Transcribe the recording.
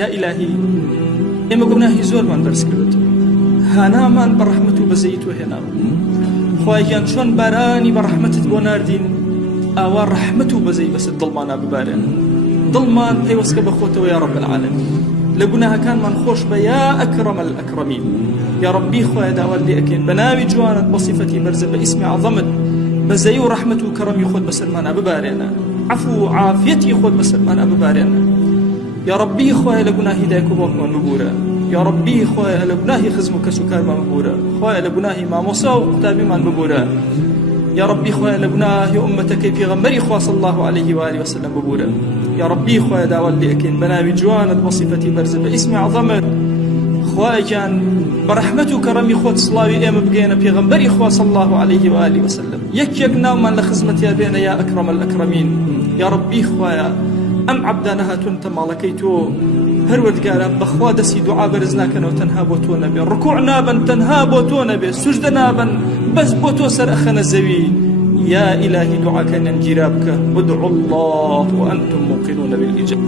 يا إلهي ئێمە گوناهی زۆرمان بەرز کردووە، هانامان بە ڕەحمەت و بەزەیت وهێناوە. خوایان چۆن بارانی بە ڕەحمەتت بۆ ناردین، ئاوا ڕەحمەت و بەزەی بەسەر دڵمانە ببارێن، دڵمان پەیوەستکە بە خۆتەوە یا رب العالمین. لە گوناهەکانمان خۆش بە یا ئەکرەم الئەکرەمین. یا ربی خوایە داوات لێ ئەکەین بە ناوی جوانت بە صیفەتی بەرزە بە ئیسمی عەظەمت بەزەی و ڕەحمەت و کەڕەمی خۆت بەسەرمانە ببارێنە، عەفو و عافیەتی خۆت بەسەرمانە ببارێنە. یا ربی خوایە لە گوناهی دایک و باوکمان ببورە، یا ربی خوایە لە گوناهی خزم و کەس و کارمان ببورە، خوایە لە گوناهی مامۆسا و قوتابیمان ببورە، یا ربی خوایە لە گوناهی ئومەتەکەی پێغەمبەری خوا صلی الله عليه و آله وسلم ببورە. یا ربی خوایە داوات لێ ئەکەین بە ناوی جوانت بە صیفەتی بەرزە بە ئیسمی عەظەمت، خوایان بە ڕەحمەت و کەڕەمی خۆت سڵاوی ئێمە بگەێنە پێغەمبەری خوا صلی الله عليه و آله وسلم، یەک ناومان لە خزمەتیا بێنە یا ئەکرەم الئەکرەمین. یا ربی خوایە ئەم عەبدانە هاتوونتە ماڵەکەی تۆ، هەروەردگارە بەخوا دەستی دوعا بەرز ناکەنەوە تەنها بۆ تۆ نەبێ، ڕکوع نابن تەنها بۆ تۆ نەبێ، سوجدە نابن بەس بۆ تۆ سەر ئەخەنە زەوی. يا إلهي دعاك ننجرابك ادعوا الله وأنتم موقنون بالإجابة.